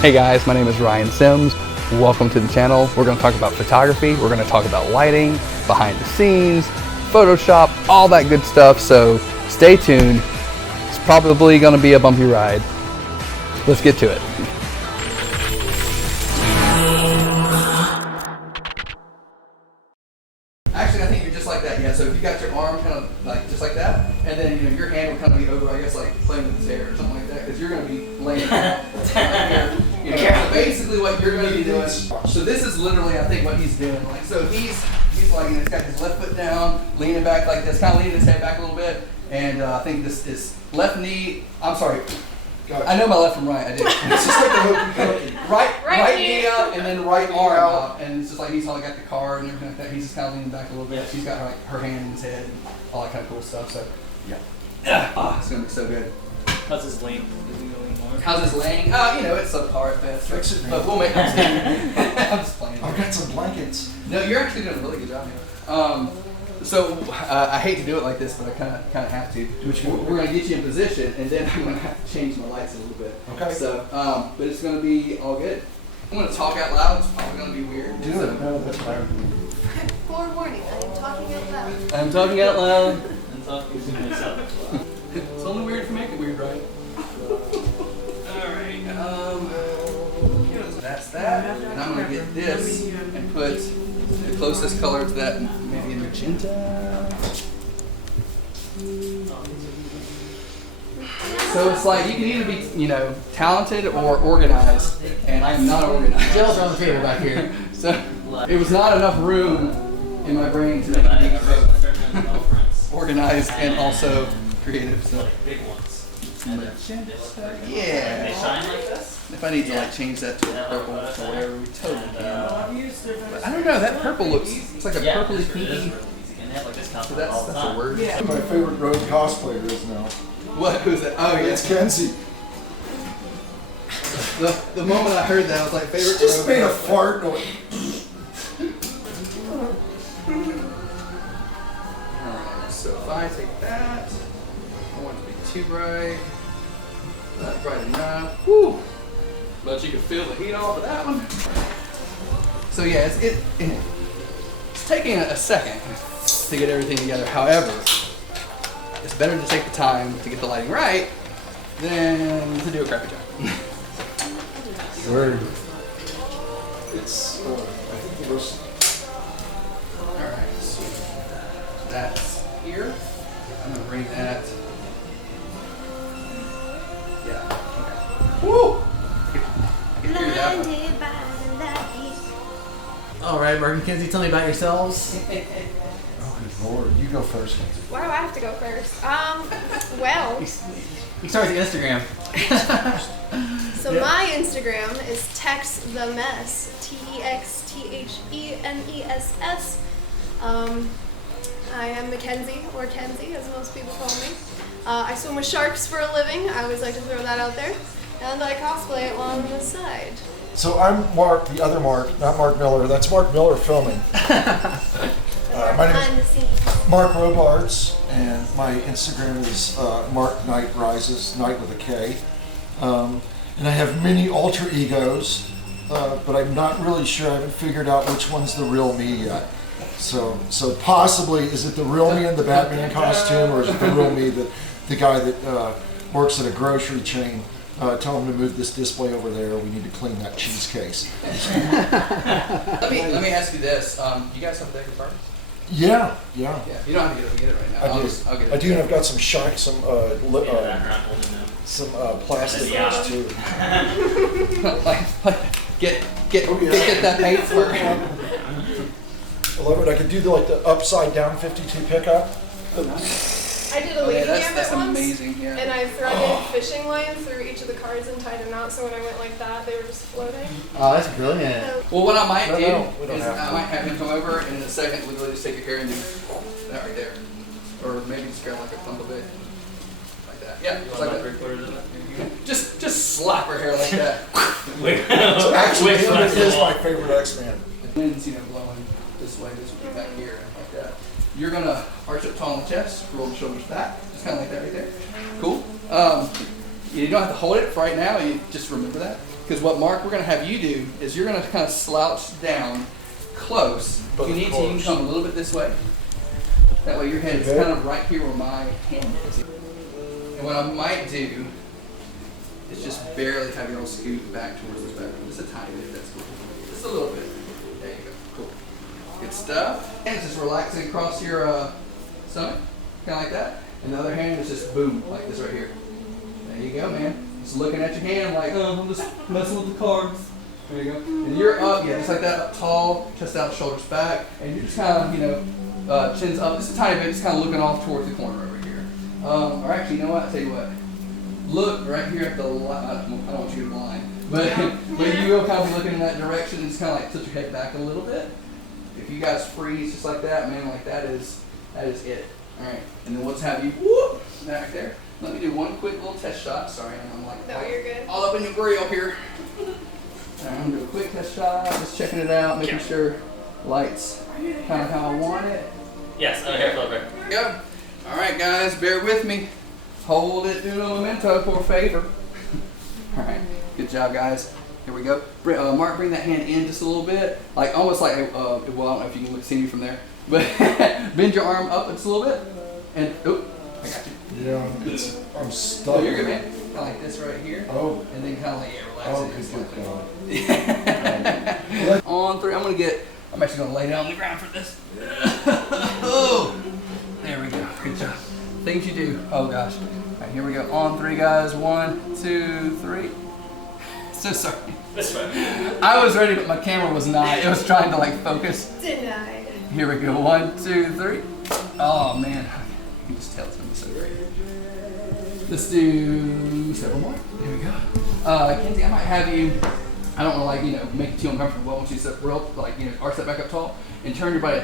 Hey guys, my name is Ryan Sims. Welcome to the channel. We're going to talk about photography, we're going to talk about lighting, behind the scenes, Photoshop, all that good stuff. So stay tuned. It's probably going to be a bumpy ride. Let's get to it. Actually, I think you're just like that, yeah. So if you got your arm kind of like just like that, and then your hand will kind of be over, I guess, like playing with his hair or something like that, because you're going to be laying down right here. So basically, what you're going to be doing. So this is literally, I think, what he's doing. Like, so he's like, he's got his left foot down, leaning back like this, kind of leaning his head back a little bit, and I think this is left knee. I'm sorry. Gotcha. I know my left from right. I did. It's just like the hokey pokey. Right knee up and then right arm up, and it's just like he's all got the car and everything like that. He's just kind of leaning back a little bit. She's got like her hand in his head and all that kind of cool stuff. So yeah, it's gonna be so good. How's his laying? Is he going more? How's his laying? You know, it's subpar at best. Fix it, man. But we'll make it. I'm just playing. I've got some blankets. No, you're actually doing a really good job here. So I hate to do it like this, but I kind of have to. We're going to get you in position, and then I'm going to have to change my lights a little bit. Okay. So, but it's going to be all good. I'm going to talk out loud. It's probably going to be weird. Do it. No, that's fine. Forewarning, I am talking out loud. I'm talking out loud. I'm talking to myself. It's only weird if you make it weird, right? Alright. That's that. And I'm going to get this and put the closest color to that, maybe a magenta. So it's like you can either be, talented or organized, and I'm not organized. Gels on the table back here. So it was not enough room in my brain to make me both organized and also creative. So Big ones. yeah. They shine like this? If I need to like change that to a purple or whatever, we totally can. But I don't know. That purple looks like a purpley pinky. So that's a word. Yeah. My favorite road cosplayer is now. What? Who's that? Oh yeah, It's Kenzie. The moment I heard that, I was like, favorite. She just road made a cosplayer. fart noise. Alright, so if I take that, I don't want it to be too bright. Not bright enough. Woo! But you can feel the heat off of that one. So yeah, it's taking a second to get everything together. However, it's better to take the time to get the lighting right than to do a crappy job. Word. It's, I think the most. Alright, so that's here. I'm gonna bring that. Yeah. Okay. Woo! I can hear that one. All right, Mark McKenzie, tell me about yourselves. Oh, good Lord. You go first, Kenzie. Why do I have to go first? Well, You start with the Instagram. so my Instagram is textthemess, TEXTHEMESS. I am Mackenzie, or Kenzie, as most people call me. I swim with sharks for a living. I always like to throw that out there. And I cosplay on the side. So I'm Mark, the other Mark, not Mark Miller. That's Mark Miller filming. My name Behind the is scenes. Mark RoBards, and my Instagram is Mark Knight Rises, Knight with a K. And I have many alter egos, but I'm not really sure. I haven't figured out which one's the real me yet. So possibly, is it the real me in the Batman costume, or is it the real me, the guy that works at a grocery chain? Tell him to move this display over there. We need to clean that cheese case. Let me ask you this. You guys have a deck of cards? Yeah. Yeah. You don't have to get it right now. I I'll do. get it. I do, and I've got some shine, some plastic Yeah. ones too. Get that made for. I love it. I could do the upside down 52 pickup. I did a lady gambit that's once, amazing. Yeah. and I threaded fishing line through each of the cards and tied them out, so when I went like that, they were just floating. Oh, that's brilliant. Well, what I might No, do we don't is have to. I might have him come over and in a second literally just take your hair and do that right there. Or maybe just grab like a clump of it. Like that. Yeah, just like that. Just slap her hair like that. So actually, Wait, Gambit is wait. my favorite X-Man. Wind's, blowing this way, this would be back here, like that. You're gonna arch up tall in the chest, roll the shoulders back, just kind of like that right there. Cool. You don't have to hold it for right now. You just remember that. Because what Mark, we're going to have you do is you're going to kind of slouch down close. If you need to, you can come a little bit this way. That way your head is kind of right here where my hand is. And what I might do is just barely have you all scoot back towards the spectrum. Just a tiny bit, that's cool. Just a little bit. There you go, cool. Good stuff. And it's just relaxing across your stomach, kind of like that. And the other hand is just boom, like this right here. There you go, man. Just looking at your hand like, oh, I'm just messing with the carbs. There you go. And you're up, yeah, just like that, up tall, chest out, shoulders back. And you're just kind of, you know, chins up just a tiny bit, just kind of looking off towards the corner over here. Or actually, you know what? I'll tell you what. Look right here at the line. I don't want you to blind, but you will kind of be looking in that direction and just kind of like tilt your head back a little bit. If you guys freeze just like that, man, like that is it. All right, and then let's have you whoop back there. Let me do one quick little test shot. Sorry, I'm like No, you're good. all up in your grill here. I'm gonna do a quick test shot, just checking it out, making sure lights kind of how I want it. Yes, I'm here, Flipper. There we go. All right, guys, bear with me. Hold it, uno momento, por favor. All right, good job, guys. Here we go. Mark, bring that hand in just a little bit, like almost like well, I don't know if you can see me from there, but bend your arm up just a little bit, and oh, I got you. Yeah, I'm stuck. Oh, you're good, man. Kind of like this right here. Oh. And then kind of like, yeah, Oh, relax good it. On three, I'm actually gonna lay down on the ground for this. Oh, there we go. Good job. Things you do. Oh gosh. All right, here we go. On three, guys. 1, 2, 3. So sorry. This way. I was ready, but my camera was not. It was trying to like focus. Denied. Here we go. 1, 2, 3. Oh man, you can just tell it's gonna be so great. Let's do several more. There we go. Kenzie, I might have you. I don't want to make you too uncomfortable. I want you to sit real, arch that back up tall and turn your body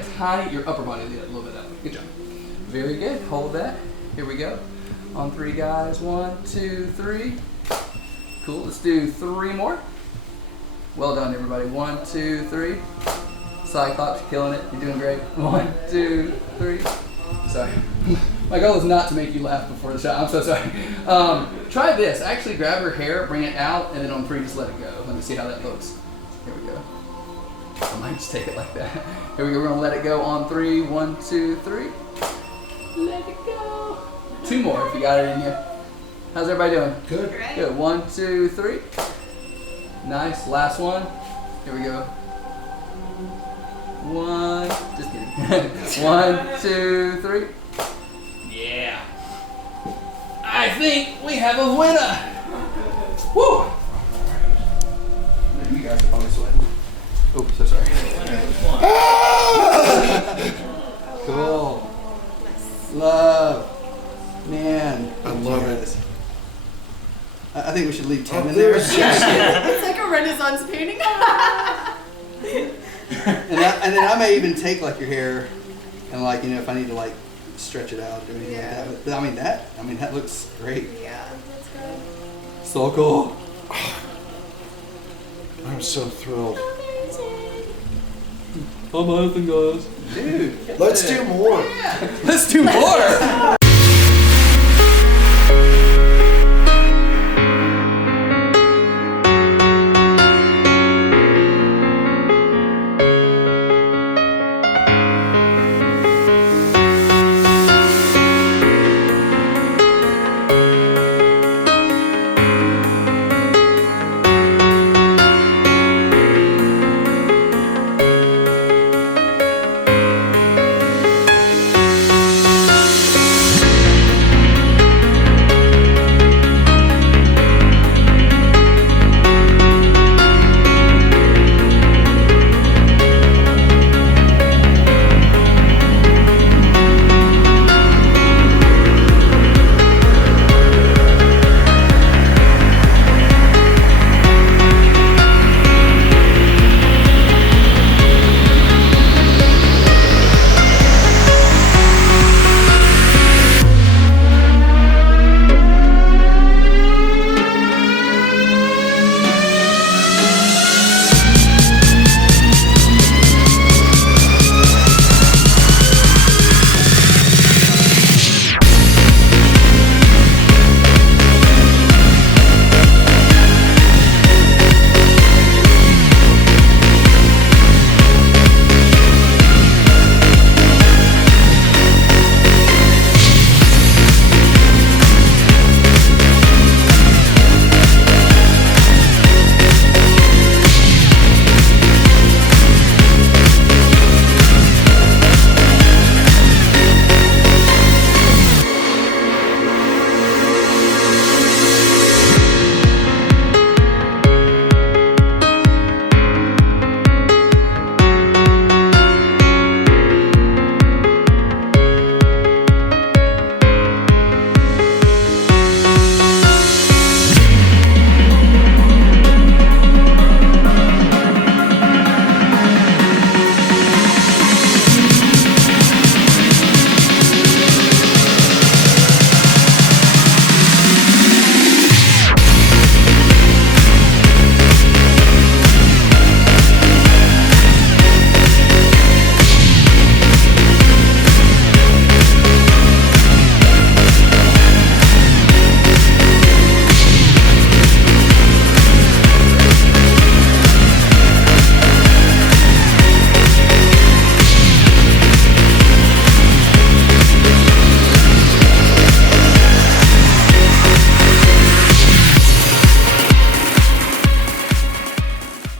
your upper body a little bit that way. Good job. Very good. Hold that. Here we go. On three, guys. 1, 2, 3. Cool. Let's do 3 more. Well done, everybody. 1, 2, 3. Cyclops, you're killing it. You're doing great. 1, 2, 3. Sorry. My goal is not to make you laugh before the shot. I'm so sorry. Try this. Actually grab her hair, bring it out, and then on 3, just let it go. Let me see how that looks. Here we go. I might just take it like that. Here we go. We're going to let it go on 3. 1, 2, 3. Let it go. 2 more if you got it in you. How's everybody doing? Good. Ready? Good. 1, 2, 3. Nice. Last one. Here we go. 1. Just kidding. 1, 2, 3. Yeah. I think we have a winner. Woo! You guys are probably sweating. Oh, so sorry. Cool. Love. Man. I love it. I think we should leave 10 Oh, in there. there's It's like a Renaissance painting. And then I may even take your hair and if I need to stretch it out or anything Yeah. like that. But that looks great. Yeah, that's good. So cool. I'm so thrilled. Amazing, guys. Dude. Let's do more. Yeah. Let's do more.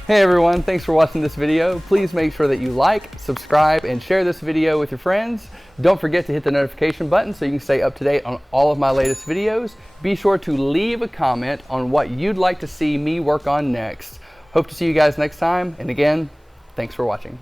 Hey everyone, thanks for watching this video. Please make sure that you like, subscribe, and share this video with your friends. Don't forget to hit the notification button so you can stay up to date on all of my latest videos. Be sure to leave a comment on what you'd like to see me work on next. Hope to see you guys next time, and again, thanks for watching.